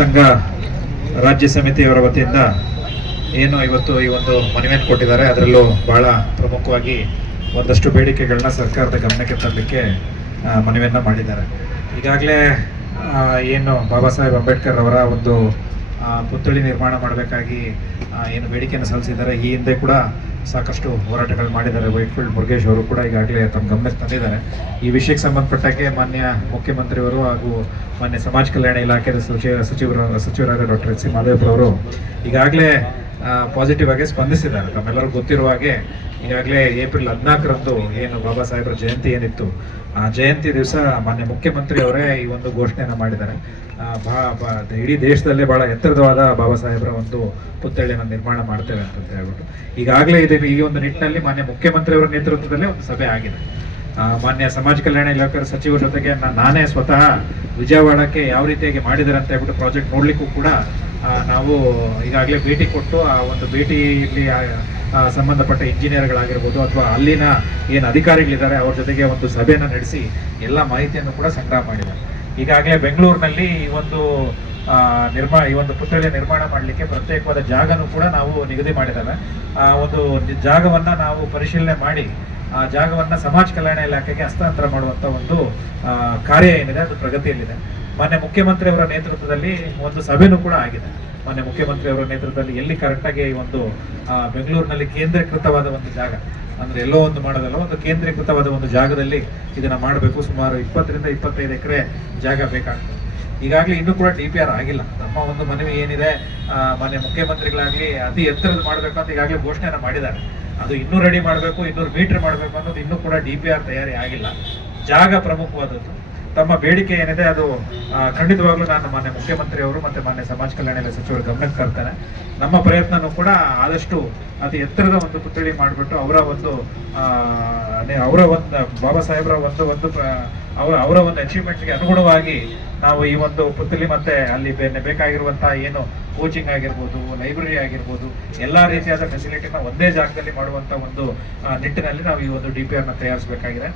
ಸಂಘ ರಾಜ್ಯ ಸಮಿತಿಯವರ ವತಿಯಿಂದ ಏನು ಇವತ್ತು ಈ ಒಂದು ಮನವಿಯನ್ನು ಕೊಟ್ಟಿದ್ದಾರೆ, ಅದರಲ್ಲೂ ಬಹಳ ಪ್ರಮುಖವಾಗಿ ಒಂದಷ್ಟು ಬೇಡಿಕೆಗಳನ್ನ ಸರ್ಕಾರದ ಗಮನಕ್ಕೆ ತರಲಿಕ್ಕೆ ಮನವಿಯನ್ನು ಮಾಡಿದ್ದಾರೆ. ಈಗಾಗಲೇ ಏನು ಬಾಬಾ ಸಾಹೇಬ್ ಅಂಬೇಡ್ಕರ್ ಅವರ ಒಂದು ಪುತ್ಥಳಿ ನಿರ್ಮಾಣ ಮಾಡಬೇಕಾಗಿ ಏನು ಬೇಡಿಕೆಯನ್ನು ಸಲ್ಲಿಸಿದ್ದಾರೆ. ಈ ಹಿಂದೆ ಕೂಡ ಸಾಕಷ್ಟು ಹೋರಾಟಗಳು ಮಾಡಿದ್ದಾರೆ. ವೈಟ್ಫೀಲ್ಡ್ ಮುರುಗೇಶ್ ಅವರು ಕೂಡ ಈಗಾಗಲೇ ತಮ್ಮ ಗಮನಕ್ಕೆ ತಂದಿದ್ದಾರೆ. ಈ ವಿಷಯಕ್ಕೆ ಸಂಬಂಧಪಟ್ಟಾಗೆ ಮಾನ್ಯ ಮುಖ್ಯಮಂತ್ರಿಯವರು ಹಾಗೂ ಮಾನ್ಯ ಸಮಾಜ ಕಲ್ಯಾಣ ಇಲಾಖೆಯ ಸಚಿವರಾದ ಡಾಕ್ಟರ್ ಎಚ್ ಸಿ ಮಾದೇವರವರು ಈಗಾಗಲೇ ಪಾಸಿಟಿವ್ ಆಗಿ ಸ್ಪಂದಿಸಿದ್ದಾರೆ. ತಮ್ಮೆಲ್ಲರಿಗೂ ಗೊತ್ತಿರುವ ಹಾಗೆ ಈಗಾಗಲೇ ಏಪ್ರಿಲ್ 14ರಂದು ಏನು ಬಾಬಾ ಸಾಹೇಬರ ಜಯಂತಿ ಏನಿತ್ತು, ಆ ಜಯಂತಿ ದಿವಸ ಮಾನ್ಯ ಮುಖ್ಯಮಂತ್ರಿ ಅವರೇ ಈ ಒಂದು ಘೋಷಣೆಯನ್ನು ಮಾಡಿದ್ದಾರೆ. ಇಡೀ ದೇಶದಲ್ಲೇ ಬಹಳ ಎತ್ತರವಾದ ಬಾಬಾ ಸಾಹೇಬರ ಒಂದು ಪುತ್ಥಳಿಯನ್ನು ನಿರ್ಮಾಣ ಮಾಡ್ತೇವೆ ಅಂತ ಹೇಳ್ಬಿಟ್ಟು ಈಗಾಗಲೇ ಇದೆ. ಈ ಒಂದು ನಿಟ್ಟಿನಲ್ಲಿ ಮಾನ್ಯ ಮುಖ್ಯಮಂತ್ರಿ ಅವರ ನೇತೃತ್ವದಲ್ಲೇ ಒಂದು ಸಭೆ ಆಗಿದೆ. ಮಾನ್ಯ ಸಮಾಜ ಕಲ್ಯಾಣ ಇಲಾಖೆ ಸಚಿವರ ಜೊತೆಗೆ ನಾನೇ ಸ್ವತಃ ವಿಜಯವಾಡಕ್ಕೆ ಯಾವ ರೀತಿಯಾಗಿ ಮಾಡಿದ್ದಾರೆ ಅಂತ ಹೇಳ್ಬಿಟ್ಟು ಪ್ರಾಜೆಕ್ಟ್ ನೋಡ್ಲಿಕ್ಕೂ ಕೂಡ ನಾವು ಈಗಾಗಲೇ ಭೇಟಿ ಕೊಟ್ಟು ಆ ಒಂದು ಭೇಟಿಯಲ್ಲಿ ಸಂಬಂಧಪಟ್ಟ ಇಂಜಿನಿಯರ್ಗಳಾಗಿರ್ಬೋದು ಅಥವಾ ಅಲ್ಲಿನ ಏನು ಅಧಿಕಾರಿಗಳಿದ್ದಾರೆ ಅವ್ರ ಜೊತೆಗೆ ಒಂದು ಸಭೆಯನ್ನು ನಡೆಸಿ ಎಲ್ಲ ಮಾಹಿತಿಯನ್ನು ಕೂಡ ಸಂಗ್ರಹ ಮಾಡಿದ್ದಾರೆ. ಈಗಾಗಲೇ ಬೆಂಗಳೂರಿನಲ್ಲಿ ಈ ಒಂದು ಪುತ್ಥಳಿ ನಿರ್ಮಾಣ ಮಾಡಲಿಕ್ಕೆ ಪ್ರತ್ಯೇಕವಾದ ಜಾಗನೂ ಕೂಡ ನಾವು ನಿಗದಿ ಮಾಡಿದ್ದೇವೆ. ಆ ಒಂದು ಜಾಗವನ್ನ ನಾವು ಪರಿಶೀಲನೆ ಮಾಡಿ ಆ ಜಾಗವನ್ನ ಸಮಾಜ ಕಲ್ಯಾಣ ಇಲಾಖೆಗೆ ಹಸ್ತಾಂತರ ಮಾಡುವಂತ ಒಂದು ಕಾರ್ಯ ಏನಿದೆ ಅದು ಪ್ರಗತಿಯಲ್ಲಿದೆ. ಮಾನ್ಯ ಮುಖ್ಯಮಂತ್ರಿ ಅವರ ನೇತೃತ್ವದಲ್ಲಿ ಒಂದು ಸಭೆನೂ ಕೂಡ ಆಗಿದೆ. ಮಾನ್ಯ ಮುಖ್ಯಮಂತ್ರಿ ಅವರ ನೇತೃತ್ವದಲ್ಲಿ ಎಲ್ಲಿ ಕರೆಕ್ಟಾಗಿ ಒಂದು ಬೆಂಗಳೂರಿನಲ್ಲಿ ಕೇಂದ್ರೀಕೃತವಾದ ಒಂದು ಜಾಗ, ಅಂದ್ರೆ ಎಲ್ಲೋ ಒಂದು ಮಾಡೋದಲ್ಲ, ಒಂದು ಕೇಂದ್ರೀಕೃತವಾದ ಒಂದು ಜಾಗದಲ್ಲಿ ಇದನ್ನ ಮಾಡಬೇಕು. ಸುಮಾರು 20ರಿಂದ 25 ಎಕರೆ ಜಾಗ ಬೇಕಾಗ್ತದೆ. ಈಗಾಗಲೇ ಇನ್ನೂ ಕೂಡ DPR ಆಗಿಲ್ಲ. ನಮ್ಮ ಒಂದು ಮನವಿ ಏನಿದೆ, ಮಾನ್ಯ ಮುಖ್ಯಮಂತ್ರಿಗಳಾಗ್ಲಿ ಅತಿ ಎತ್ತರದ ಮಾಡಬೇಕು ಅಂತ ಈಗಾಗಲೇ ಘೋಷಣೆಯನ್ನು ಮಾಡಿದ್ದಾರೆ. ಅದು ಇನ್ನೂ ರೆಡಿ ಮಾಡಬೇಕು, 200 ಮೀಟರ್ ಮಾಡಬೇಕು ಅನ್ನೋದು ಇನ್ನೂ ಕೂಡ DPR ತಯಾರಿ ಆಗಿಲ್ಲ. ಜಾಗ ಪ್ರಮುಖವಾದದ್ದು. ತಮ್ಮ ಬೇಡಿಕೆ ಏನಿದೆ ಅದು ಖಂಡಿತವಾಗ್ಲೂ ನಾನು ಮಾನ್ಯ ಮುಖ್ಯಮಂತ್ರಿ ಅವರು ಮತ್ತೆ ಮಾನ್ಯ ಸಮಾಜ ಕಲ್ಯಾಣ ಸಚಿವರ ಗಮನಕ್ಕೆ ತರ್ತೇನೆ. ನಮ್ಮ ಪ್ರಯತ್ನನೂ ಕೂಡ ಆದಷ್ಟು ಅತಿ ಎತ್ತರದ ಒಂದು ಪುತ್ಥಳಿ ಮಾಡಿಬಿಟ್ಟು ಅವರ ಒಂದು ಬಾಬಾ ಸಾಹೇಬರ ಅವರ ಒಂದು ಅಚೀವ್ಮೆಂಟ್ಗೆ ಅನುಗುಣವಾಗಿ ನಾವು ಈ ಒಂದು ಪುತ್ಥಳಿ ಮತ್ತೆ ಅಲ್ಲಿ ಬೇಕಾಗಿರುವಂತಹ ಏನು ಕೋಚಿಂಗ್ ಆಗಿರ್ಬೋದು, ಲೈಬ್ರರಿ ಆಗಿರ್ಬೋದು, ಎಲ್ಲಾ ರೀತಿಯಾದ ಫೆಸಿಲಿಟಿನ ಒಂದೇ ಜಾಗದಲ್ಲಿ ಮಾಡುವಂತ ಒಂದು ನಿಟ್ಟಿನಲ್ಲಿ ನಾವು ಈ ಒಂದು DPR ತಯಾರಿಸಬೇಕಾಗಿದೆ.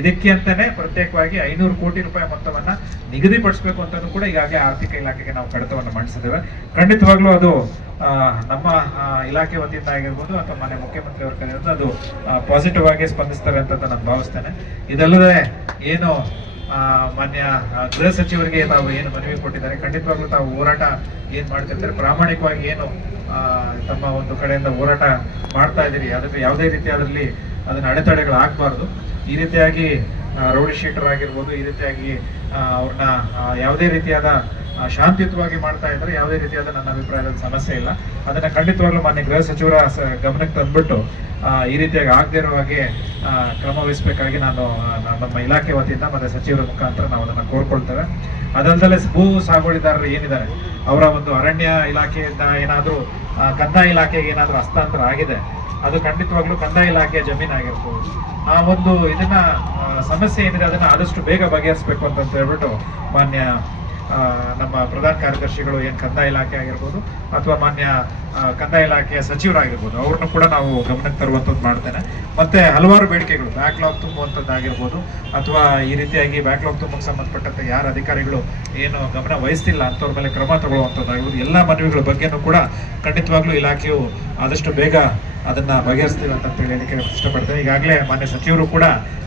ಇದಕ್ಕೆ ಅಂತಾನೆ ಪ್ರತ್ಯೇಕವಾಗಿ 500 ಕೋಟಿ ರೂಪಾಯಿ ಮೊತ್ತವನ್ನ ನಿಗದಿಪಡಿಸಬೇಕು ಅಂತ ಕೂಡ ಈಗಾಗಲೇ ಆರ್ಥಿಕ ಇಲಾಖೆಗೆ ನಾವು ಕಡತವನ್ನು ಮಂಡಿಸಿದ್ದೇವೆ. ಖಂಡಿತವಾಗ್ಲೂ ಅದು ನಮ್ಮ ಇಲಾಖೆ ವತಿಯಿಂದ ಆಗಿರ್ಬೋದು ಅಥವಾ ಮಾನ್ಯ ಮುಖ್ಯಮಂತ್ರಿ ಅವರ ಕಡೆಯಿಂದ ಅದು ಪಾಸಿಟಿವ್ ಆಗಿ ಸ್ಪಂದಿಸ್ತಾರೆ ಅಂತ ನಾನು ಭಾವಿಸ್ತೇನೆ. ಇದಲ್ಲದೆ ಏನು ಮಾನ್ಯ ಗೃಹ ಸಚಿವರಿಗೆ ತಾವು ಏನು ಮನವಿ ಕೊಟ್ಟಿದ್ದಾರೆ, ಖಂಡಿತವಾಗ್ಲೂ ತಾವು ಹೋರಾಟ ಏನ್ ಮಾಡ್ತಿರ್ತಾರೆ, ಪ್ರಾಮಾಣಿಕವಾಗಿ ಏನು ತಮ್ಮ ಒಂದು ಕಡೆಯಿಂದ ಹೋರಾಟ ಮಾಡ್ತಾ ಇದ್ದೀರಿ, ಅದಕ್ಕೆ ಯಾವುದೇ ರೀತಿ ಅದರಲ್ಲಿ ಅದನ್ನ ಅಡೆತಡೆಗಳು ಆಗ್ಬಾರ್ದು. ಈ ರೀತಿಯಾಗಿ ರೌಡಿ ಶೀಟರ್ ಆಗಿರ್ಬೋದು, ಈ ರೀತಿಯಾಗಿ ಅವ್ರನ್ನ ಯಾವುದೇ ರೀತಿಯಾದ ಶಾಂತಿಯುತವಾಗಿ ಮಾಡ್ತಾ ಇದ್ರೆ ಯಾವುದೇ ರೀತಿಯಾದ ನನ್ನ ಅಭಿಪ್ರಾಯದಲ್ಲಿ ಸಮಸ್ಯೆ ಇಲ್ಲ. ಅದನ್ನ ಖಂಡಿತವಾಗ್ಲೂ ಮಾನ್ಯ ಗೃಹ ಸಚಿವರ ಗಮನಕ್ಕೆ ತಂದ್ಬಿಟ್ಟು ಈ ರೀತಿಯಾಗಿ ಆಗದೇ ಇರೋ ಹಾಗೆ ಕ್ರಮ ವಹಿಸಬೇಕಾಗಿ ನಾನು ನಮ್ಮ ಇಲಾಖೆ ವತಿಯಿಂದ ಮತ್ತೆ ಸಚಿವರ ಮುಖಾಂತರ ನಾವು ಅದನ್ನ ಕೋರ್ಕೊಳ್ತೇವೆ. ಅದಲ್ಲದೆ ಭೂ ಸಾಗುವಳಿದಾರರು ಏನಿದ್ದಾರೆ ಅವರ ಒಂದು ಅರಣ್ಯ ಇಲಾಖೆಯಿಂದ ಏನಾದರೂ ಕಂದಾಯ ಇಲಾಖೆಗೆ ಏನಾದರೂ ಹಸ್ತಾಂತರ ಆಗಿದೆ, ಅದು ಖಂಡಿತವಾಗ್ಲೂ ಕಂದಾಯ ಇಲಾಖೆಯ ಜಮೀನು ಆಗಿರ್ಬೋದು. ಆ ಒಂದು ಇದನ್ನ ಸಮಸ್ಯೆ ಏನಿದೆ ಅದನ್ನ ಆದಷ್ಟು ಬೇಗ ಬಗೆಹರಿಸಬೇಕು ಅಂತ ಹೇಳ್ಬಿಟ್ಟು ಮಾನ್ಯ ನಮ್ಮ ಪ್ರಧಾನ ಕಾರ್ಯದರ್ಶಿಗಳು ಏನು ಕಂದಾಯ ಇಲಾಖೆ ಆಗಿರ್ಬೋದು ಅಥವಾ ಮಾನ್ಯ ಕಂದಾಯ ಇಲಾಖೆಯ ಸಚಿವರಾಗಿರ್ಬೋದು ಅವ್ರನ್ನು ಕೂಡ ನಾವು ಗಮನಕ್ಕೆ ತರುವಂಥದ್ದು ಮಾಡ್ತೇನೆ. ಮತ್ತೆ ಹಲವಾರು ಬೇಡಿಕೆಗಳು ಬ್ಯಾಕ್ಲಾಗ್ ತುಂಬುವಂಥದ್ದಾಗಿರ್ಬೋದು ಅಥವಾ ಈ ರೀತಿಯಾಗಿ ಬ್ಯಾಕ್ಲಾಗ್ ತುಂಬಕ್ಕೆ ಸಂಬಂಧಪಟ್ಟಂತೆ ಯಾರ ಅಧಿಕಾರಿಗಳು ಏನು ಗಮನ ವಹಿಸ್ತಿಲ್ಲ ಅಂಥವ್ರ ಮೇಲೆ ಕ್ರಮ ತಗೊಳ್ಳುವಂಥದ್ದಾಗಿರ್ಬೋದು, ಎಲ್ಲ ಮನವಿಗಳ ಬಗ್ಗೆನೂ ಕೂಡ ಖಂಡಿತವಾಗ್ಲೂ ಇಲಾಖೆಯು ಆದಷ್ಟು ಬೇಗ ಅದನ್ನ ಬಗೆಹರಿಸ್ತೀವಿ ಅಂತ ಹೇಳಿಕ್ಕೆ ಇಷ್ಟಪಡ್ತೇವೆ. ಈಗಾಗಲೇ ಮಾನ್ಯ ಸಚಿವರು ಕೂಡ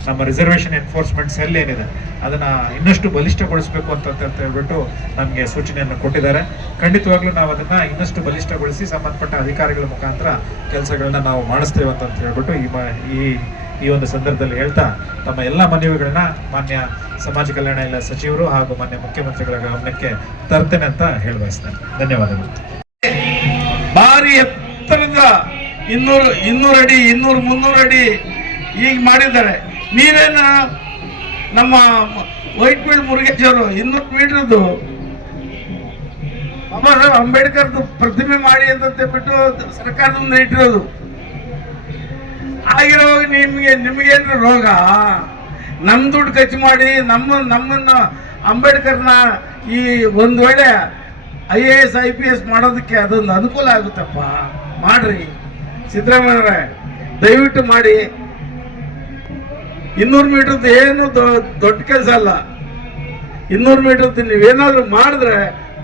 ನಮ್ಮ ರಿಸರ್ವೇಷನ್ ಎನ್ಫೋರ್ಸ್ಮೆಂಟ್ ಸೆಲ್ ಏನಿದೆ ಅದನ್ನ ಇನ್ನಷ್ಟು ಬಲಿಷ್ಠಗೊಳಿಸಬೇಕು ಅಂತ ಹೇಳ್ಬಿಟ್ಟು ನಮಗೆ ಸೂಚನೆಯನ್ನು ಕೊಟ್ಟಿದ್ದಾರೆ. ಖಂಡಿತವಾಗ್ಲೂ ನಾವು ಅದನ್ನ ಇನ್ನಷ್ಟು ಬಲಿಷ್ಠಗೊಳಿಸಿ ಸಂಬಂಧಪಟ್ಟ ಅಧಿಕಾರಿಗಳ ಮುಖಾಂತರ ಕೆಲಸಗಳನ್ನ ನಾವು ಮಾಡಿಸ್ತೇವೆ ಅಂತ ಹೇಳ್ಬಿಟ್ಟು ಈ ಒಂದು ಸಂದರ್ಭದಲ್ಲಿ ಹೇಳ್ತಾ ತಮ್ಮ ಎಲ್ಲ ಮನವಿಗಳನ್ನ ಮಾನ್ಯ ಸಮಾಜ ಕಲ್ಯಾಣ ಇಲಾಖೆ ಸಚಿವರು ಹಾಗೂ ಮಾನ್ಯ ಮುಖ್ಯಮಂತ್ರಿಗಳ ಗಮನಕ್ಕೆ ತರ್ತೇನೆ ಅಂತ ಹೇಳಬಯಸ್ತೇನೆ. ಧನ್ಯವಾದಗಳು. ಭಾರಿ ಎತ್ತರದ 200 ಅಡಿ 300 ಅಡಿ ಈಗ ಮಾಡಿದ್ದಾರೆ. ನೀವೇನು ನಮ್ಮ ವೈಟ್ಫೀಲ್ಡ್ ಮುರುಗೇಶ್ ಅವರು 200 ಮೀಟರ್ದು ಬಾಬಾ ಸಾಹೇಬ್ ಅಂಬೇಡ್ಕರ್ದು ಪ್ರತಿಮೆ ಮಾಡಿ ಅಂತ ಬಿಟ್ಟು ಸರ್ಕಾರದಿಂದ ಇಟ್ಟಿರೋದು ಆಗಿರೋವಾಗ ನಿಮ್ಗೇನ್ರಿ ರೋಗ? ನಮ್ ದುಡ್ಡು ಖರ್ಚು ಮಾಡಿ ನಮ್ಮನ್ನ ಅಂಬೇಡ್ಕರ್ನ ಈ ಒಂದ್ ವೇಳೆ IAS IPS ಮಾಡೋದಕ್ಕೆ ಅದೊಂದು ಅನುಕೂಲ ಆಗುತ್ತಪ್ಪ. ಮಾಡ್ರಿ ಸಿದ್ದರಾಮಯ್ಯವ್ರೆ, ದಯವಿಟ್ಟು ಮಾಡಿ. 200 ಮೀಟರ್ದು ಏನು ದೊಡ್ಡ ಕೆಲಸ ಅಲ್ಲ. 200 ಮೀಟರ್ದು ನೀವೇನಾದ್ರೂ ಮಾಡಿದ್ರೆ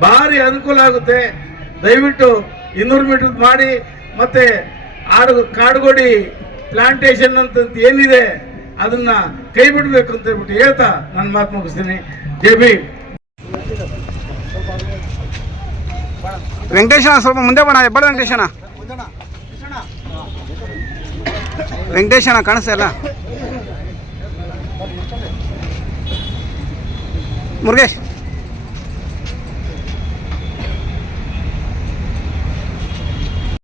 ಭಾರಿ ಅನುಕೂಲ ಆಗುತ್ತೆ. ದಯವಿಟ್ಟು 200 ಮೀಟರ್ ಮಾಡಿ, ಮತ್ತೆ ಕಾಡುಗೋಡಿ ಪ್ಲಾಂಟೇಶನ್ ಅಂತ ಏನಿದೆ ಅದನ್ನ ಕೈ ಬಿಡಬೇಕು ಅಂತ ಹೇಳ್ಬಿಟ್ಟು ಹೇಳ್ತಾ ನನ್ನ ಮಾತು ಮುಗಿಸ್ತೀನಿ. ಜೈ ಭೀಮ್. ವೆಂಕಟೇಶಣ್ಣ ಸ್ವಲ್ಪ ಮುಂದೆ ಬಣ್ಣ, ಹೆಬ್ಬಾಳ ವೆಂಕಟೇಶಣ್ಣ. ವೆಂಕಟೇಶಣ್ಣ ಕಾಣಿಸ್ತಾ ಇಲ್ಲ. ಮುರುಗೇಶ್